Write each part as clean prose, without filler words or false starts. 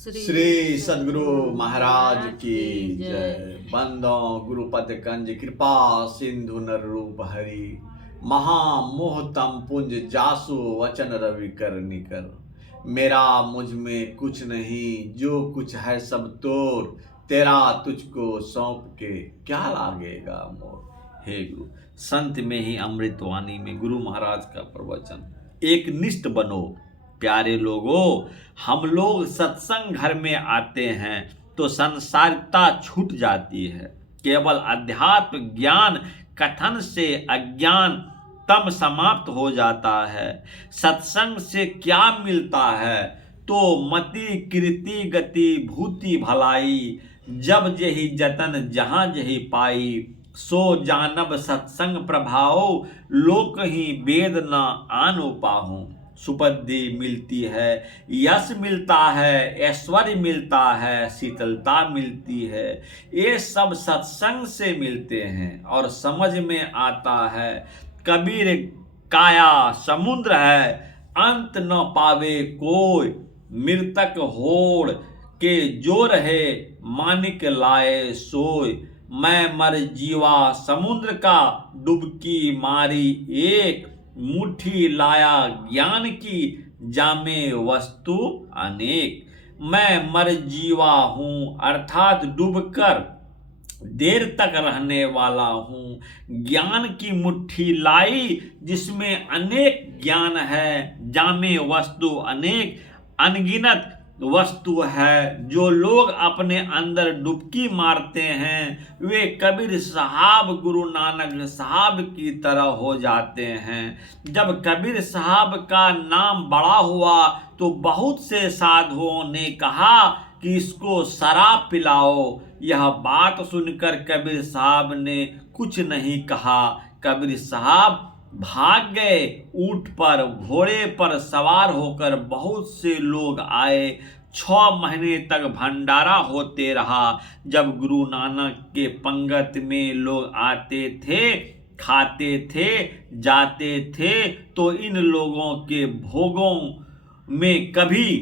श्री सद्गुरु महाराज की जय। बंदो गुरुपद कंज कृपा सिंधु नर रूप हरि, महामोहतम पुंज जासु वचन रवि कर निकर। मेरा मुझ में कुछ नहीं, जो कुछ है सब तोर, तेरा तुझको सौंप के क्या लागेगा मोर। हे गुरु, संत में ही अमृतवाणी में गुरु महाराज का प्रवचन। एक निष्ठ बनो प्यारे लोगों, हम लोग सत्संग घर में आते हैं तो संसारिकता छूट जाती है। केवल अध्यात्म ज्ञान कथन से अज्ञान तम समाप्त हो जाता है। सत्संग से क्या मिलता है? तो मति कीर्ति गति भूति भलाई, जब जही जतन जहां जही पाई। सो जानब सत्संग प्रभाव, लोक ही वेद न आनो पाहूं। सुपद्धि मिलती है, यश मिलता है, ऐश्वर्य मिलता है, शीतलता मिलती है। ये सब सत्संग से मिलते हैं और समझ में आता है। कबीर काया समुद्र है, अंत न पावे कोई। मृतक होड़ के जो रहे, मानिक लाए सोय। मैं मर जीवा समुद्र का, डुबकी मारी एक। मुट्ठी लाया ज्ञान की, जामे वस्तु अनेक। मैं मर जीवा हूँ अर्थात डूबकर देर तक रहने वाला हूँ। ज्ञान की मुट्ठी लाई जिसमें अनेक ज्ञान है, जामे वस्तु अनेक। अनगिनत वस्तु है। जो लोग अपने अंदर डुबकी मारते हैं, वे कबीर साहब गुरु नानक साहब की तरह हो जाते हैं। जब कबीर साहब का नाम बड़ा हुआ तो बहुत से साधुओं ने कहा कि इसको शराब पिलाओ। यह बात सुनकर कबीर साहब ने कुछ नहीं कहा। कबीर साहब भाग गए। ऊंट पर घोड़े पर सवार होकर बहुत से लोग आए। 6 महीने तक भंडारा होते रहा। जब गुरु नानक के पंगत में लोग आते थे, खाते थे, जाते थे, तो इन लोगों के भोगों में कभी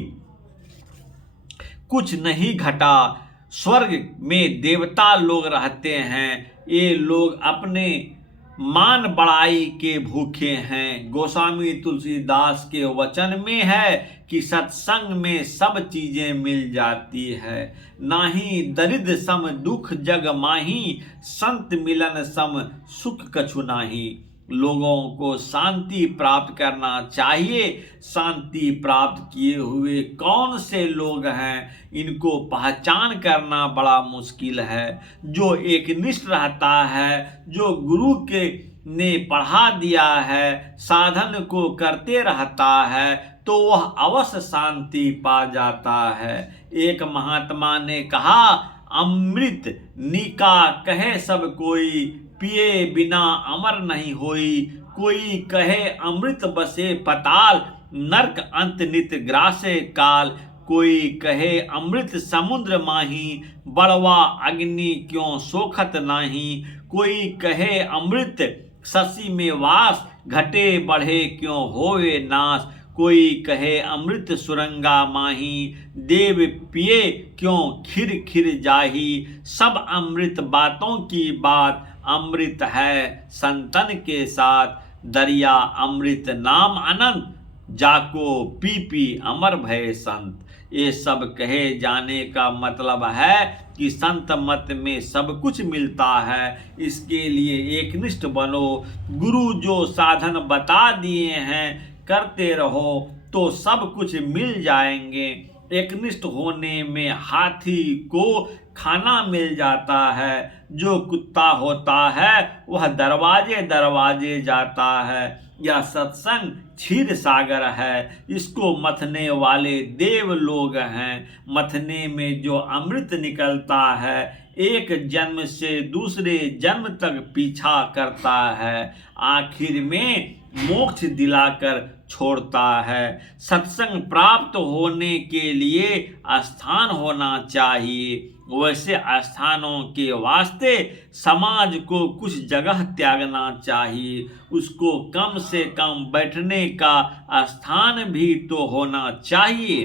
कुछ नहीं घटा। स्वर्ग में देवता लोग रहते हैं। ये लोग अपने मान बड़ाई के भूखे हैं। गोस्वामी तुलसीदास के वचन में है कि सत्संग में सब चीजें मिल जाती है। नाही दरिद्र सम दुख जग माही, संत मिलन सम सुख कछु नाही। लोगों को शांति प्राप्त करना चाहिए। शांति प्राप्त किए हुए कौन से लोग हैं, इनको पहचान करना बड़ा मुश्किल है। जो एक निष्ठ रहता है, जो गुरु के ने पढ़ा दिया है, साधन को करते रहता है, तो वह अवश्य शांति पा जाता है। एक महात्मा ने कहा, अमृत निका कहे सब कोई, पिए बिना अमर नहीं होई। कोई कहे अमृत बसे पताल, नरक अंत नित ग्रासे काल। कोई कहे अमृत समुद्र माही, बड़वा अग्नि क्यों सोखत नाही। कोई कहे अमृत शशि में वास, घटे बढ़े क्यों होवे नाश। कोई कहे अमृत सुरंगा माही, देव पिए क्यों खिर खिर जाही। सब अमृत बातों की बात, अमृत है संतन के साथ। दरिया अमृत नाम अनंत, जाको पी पी अमर भय संत। ये सब कहे जाने का मतलब है कि संत मत में सब कुछ मिलता है। इसके लिए एकनिष्ठ बनो। गुरु जो साधन बता दिए हैं, करते रहो तो सब कुछ मिल जाएंगे। एकनिष्ठ होने में हाथी को खाना मिल जाता है। जो कुत्ता होता है वह दरवाजे दरवाजे जाता है। यह सत्संग क्षीर सागर है। इसको मथने वाले देव लोग हैं। मथने में जो अमृत निकलता है, एक जन्म से दूसरे जन्म तक पीछा करता है, आखिर में मोक्ष दिलाकर छोड़ता है। सत्संग प्राप्त होने के लिए स्थान होना चाहिए। वैसे स्थानों के वास्ते समाज को कुछ जगह त्यागना चाहिए। उसको कम से कम बैठने का स्थान भी तो होना चाहिए।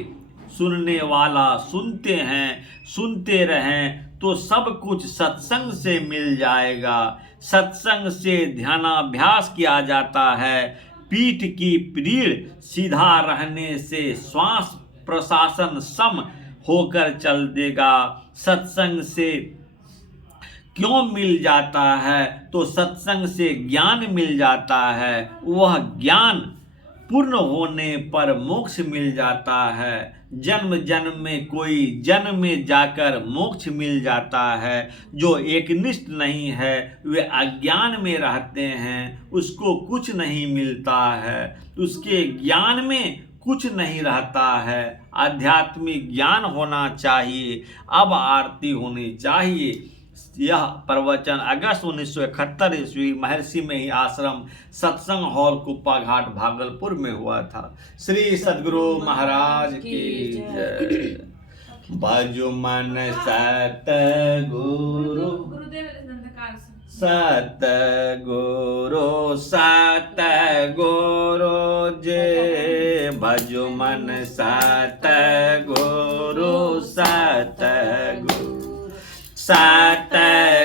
सुनने वाला सुनते हैं, सुनते रहें तो सब कुछ सत्संग से मिल जाएगा। सत्संग से ध्यानाभ्यास किया जाता है। पीठ की पीड़ सीधा रहने से श्वास प्रशासन सम होकर चल देगा। सत्संग से क्यों मिल जाता है? तो सत्संग से ज्ञान मिल जाता है। वह ज्ञान पूर्ण होने पर मोक्ष मिल जाता है। जन्म जन्म में कोई जन्म में जाकर मोक्ष मिल जाता है। जो एकनिष्ठ नहीं है वे अज्ञान में रहते हैं, उसको कुछ नहीं मिलता है, उसके ज्ञान में कुछ नहीं रहता है। आध्यात्मिक ज्ञान होना चाहिए। अब आरती होनी चाहिए। यह प्रवचन अगस्त 1971 ईस्वी महर्षि में ही आश्रम सत्संग हॉल कुप्पा घाट भागलपुर में हुआ था। श्री सद्गुरु महाराज की जय। बाजू मन सतगुरु सतगुरु सतगुरु जे भजु मन सतगुरु सतगुरु सतगुरु